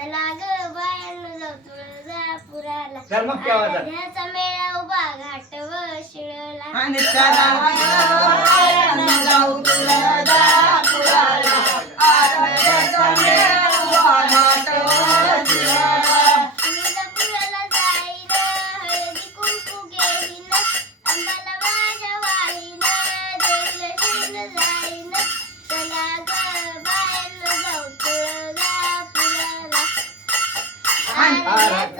चला ग बायांनो जाऊ तुळजापुराला मेळा उभा घाट व शिळला. आणि चला जाऊ भारत